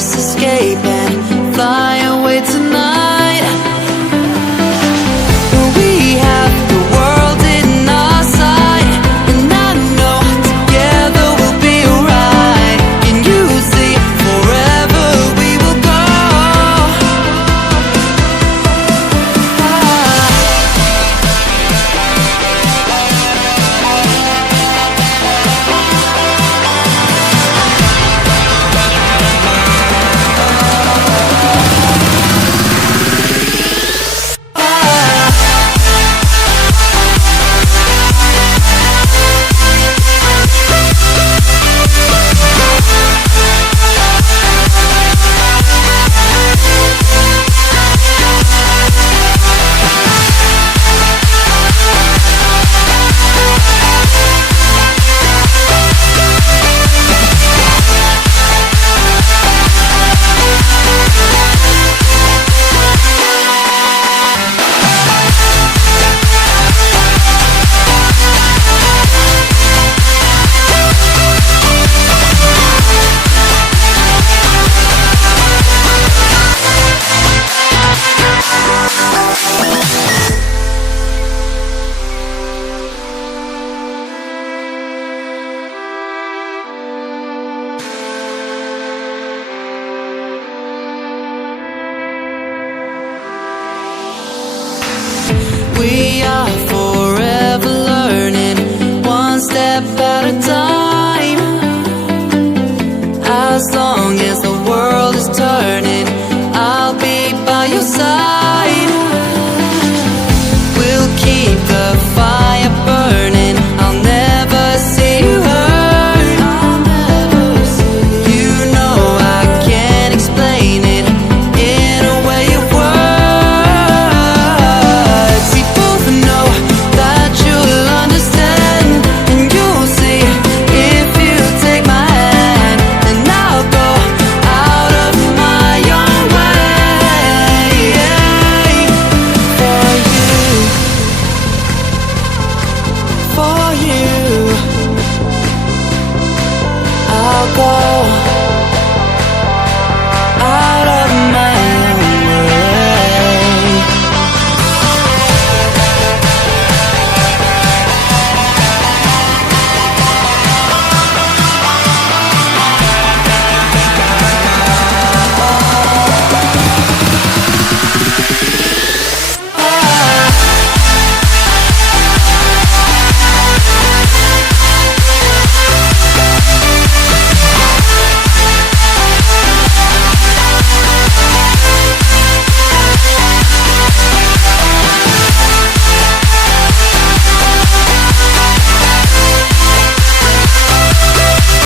just escape and fly away tonight. We have the world in our sight, and I know together we'll be alright. Can you see forever we will go? We are forever learning, one step at a time. As long as the world is turning, I'll be by your side. We'll keep the fire burning, I'll never see you hurt. You know I can't explain it in a way of words. We both know that you'll understand, and you'll see if you take my hand. Then I'll go out of my own way for you. I'll go